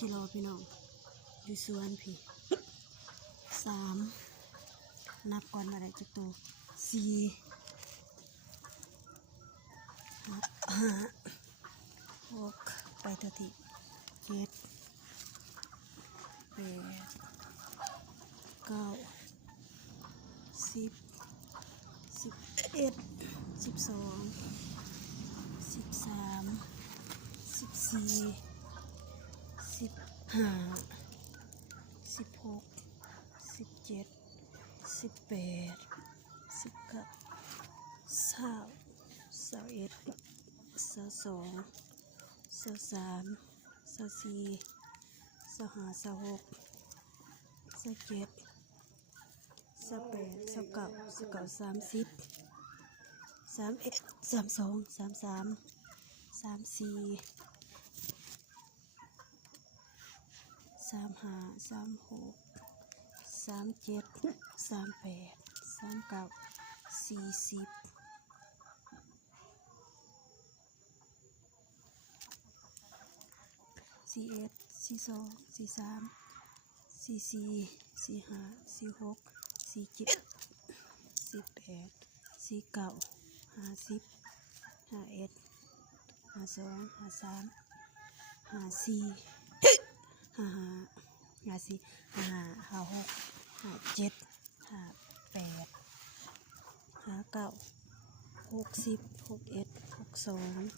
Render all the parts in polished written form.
กิโลพี่น้องอยู่สวนพี่3นับก่อนมาได้จักตัว4 5 6ไปตัวที่7 8 9 10 11 12 13 14 15 16 17 18 19 20 21 22 23 24 25 26 27 28 29 30 31 32 33 34 35 36 37 38 39 40 41 42 43 44 45 46 47 48 49 50 51 52 53 54 55 54 55 56 57 58 59 60 61 62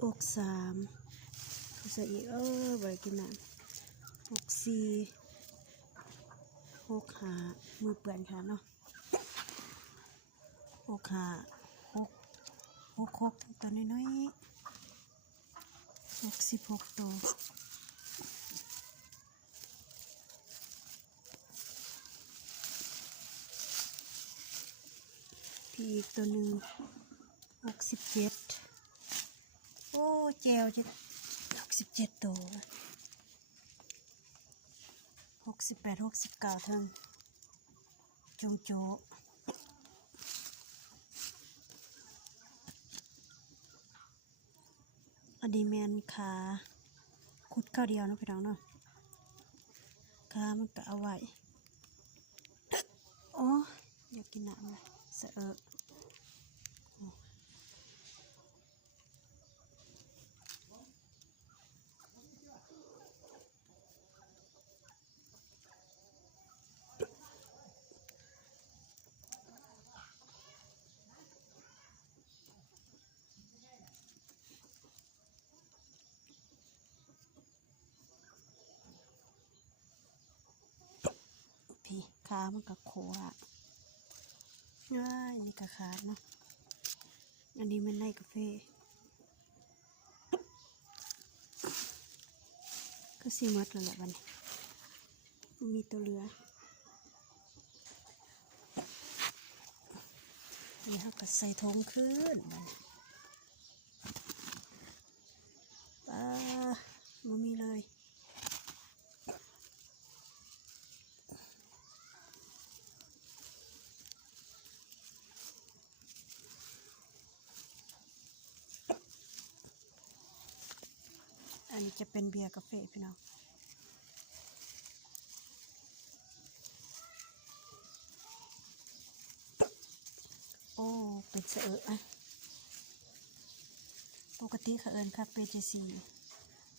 63ใส่อีกไว้กินน้ำ64 65มือเปื่อนค่ะเนาะ65 66ตัวน้อยๆ66ตัวพี่อีกตัวหนึ่ง67โอ้เจลจะ67ตัว68 69ทั้งจงโจอดีแมนขาขุดเข้าเดียวนะพี่น้องเนาะขามันก็เอาไว้โอ้อยากกินน้ำเลยสะพี่ขามันก็โคละง่ายนี่ก็ขาดเนาะอันนี้มันได้กาแฟก็ซีมัดแล้วแหละวันนี้มีตัวเรือเดี๋ยวเราก็ใส่ทงขึ้นมันมีเลยอันนี้จะเป็นเบียร์กาแฟพี่น้องโอ้เป็นเสืออ่ะปกติเขาเอิญคาเฟ่เจซี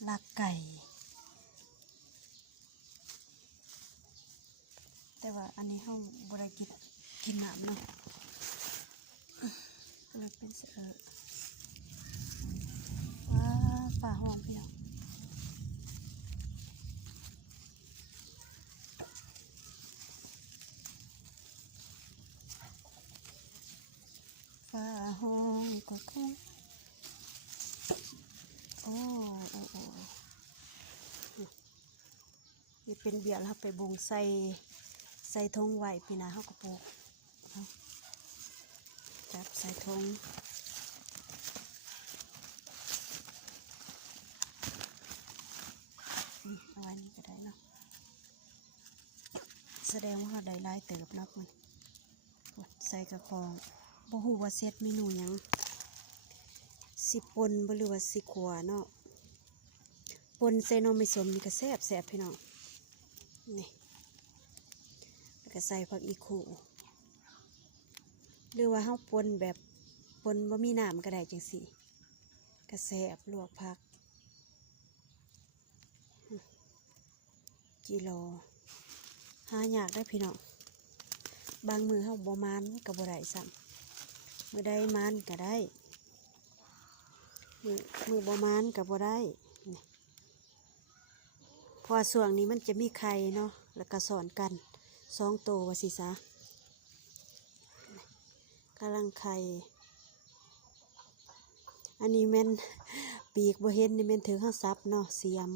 ลักไก่แต่ว่าอันนี้เขาบริกินน้ำเนาะก็เลยเป็นเสือว้าป่าหอมพี่น้องป่าหอมก็คงโอ้นี่เป็นเบียร์แล้วไปบุงใส่ทงไว้พี่นาเขาก็ปลูกจับใส่ทงเอาไว้นี่ก็ได้เนาะแสดงว่าเขาได้ลายเติบแล้วมันใส่กระฟองบ่ฮู้ว่าเซตเมนูหยัง สิปนบ่หรือว่าสิขัวเนาะปนใส่หน่อไม้สมนี่ก็แซ่บพี่น้องนี่แล้วก็ใส่ผักอีขูหรือว่าเฮาปนแบบปนบ่มีน้ำก็ได้จังซี่ก็แซ่บลวกผักจิโลหายากได้พี่น้องบางมือเฮาบ่มานก็บ่ได้ซ้ำมื้อใดมานก็ได้มือบ่มานก็บ่ได้เพราะว่าส่วงนี้มันจะมีไข่เนาะแล้วก็สอนกัน2 ตัวว่าสิซะกำลังไข่อันนี้แม่นปีกบ่เห็นนี่แม่นถือข้าวซับเนาะเสียม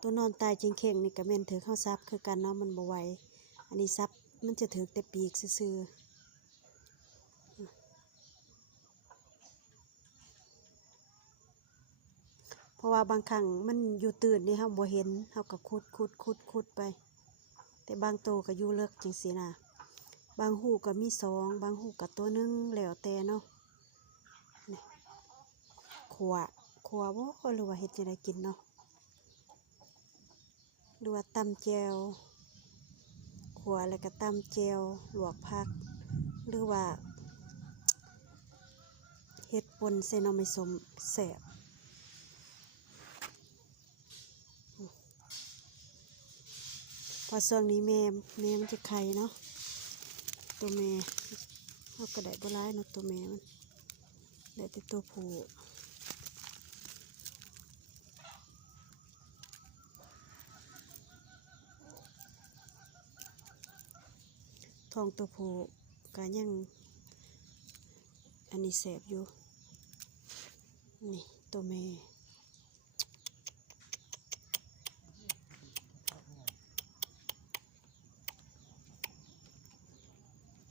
ตัวนอนตายจริงเข่งนี่ก็แม่นถือข้าวซับคือกันเนาะมันบ่ไหวอันนี้ซับมันจะถือแต่ปีกซื่อเพราะว่าบางครั้งมันอยู่ตื่นนี่เฮาบ่เห็นเฮาก็ขุดไปแต่บางตัวก็อยู่เลิกจังซี่นะบางหูก็มี2บางหูก็ตัวนึงแล้วแต่เนาะนี่ขัวบ่หรือว่าเฮ็ดจังไดกินเนาะหรือว่าตำแจ่วขัวแล้วก็ตำแจ่วลวกผักหรือว่าเฮ็ดปนใส่หน่อไม้ส้มแซ่บพอช่วงนี้แม่มันจะไข่เนาะตัวแม่เราก็ได้บ่ร้ายเนาะตัวแม่มันได้แต่ตัวผู้ท้องตัวผู้ก็ยังอันนี้แสบอยู่นี่ตัวแม่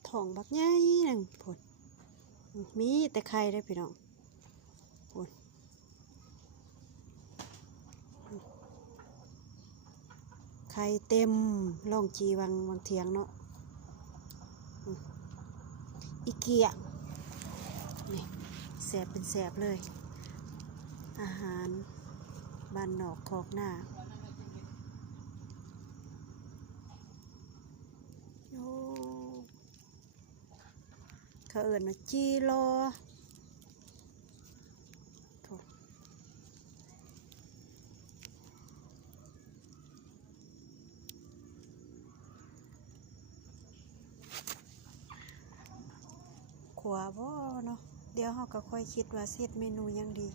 ท้องบักใหญ่นึงพุ่นมีแต่ไข่ได้พี่น้องพุ่นไข่เต็มล่องจีวังเทียงเนาะอีเกียนี่แสบเป็นแสบเลยอาหารบ้านนอกคอกหน้าโอ้เขาเอิ้นว่าจีโลขัวบ่เนาะเดี๋ยวเราก็ค่อยคิดว่าเฮ็ดเมนูยังดี